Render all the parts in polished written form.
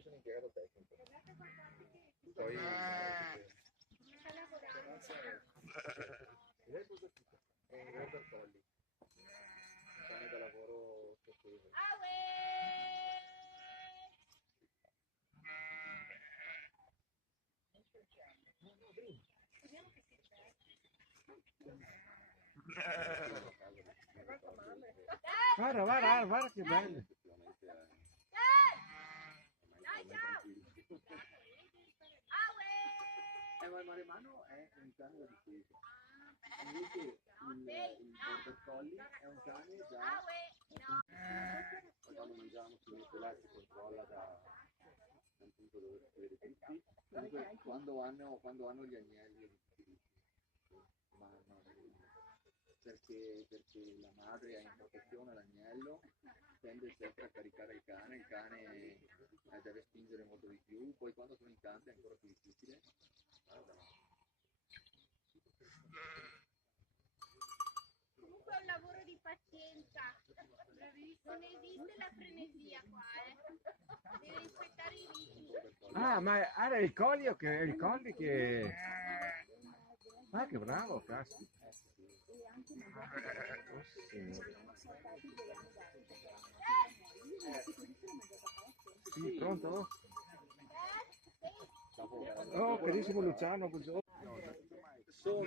io sono impiegato tecnico. Poi lei cosa fa? È un border collie. Cane da lavoro sotteso. Guarda, guarda, guarda che bello. Ma il maremano è un cane da difesa. Invece il border collie è un cane da... Quando mangiamo si mette là, si controlla da un punto dove si vede tutti. Comunque quando hanno gli agnelli è difficilissimo. Perché la madre ha in protezione l'agnello, tende sempre a caricare il cane deve spingere molto di più, poi quando sono in canto è ancora più difficile. Comunque è un lavoro di pazienza, non esiste la frenesia qua, devi rispettare i ritmi. Ah, ma era il colli che... Il colli che... Ah, che bravo, caspita. Oh, signore. Sì, pronto? Oh, carissimo Luciano, buongiorno. Sono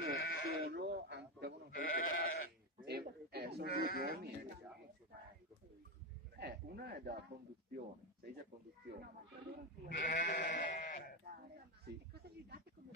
devono sono 2 giorni che siamo, insomma, ecco. Una è da conduzione, sei già conduzione. Sì. E cosa gli date come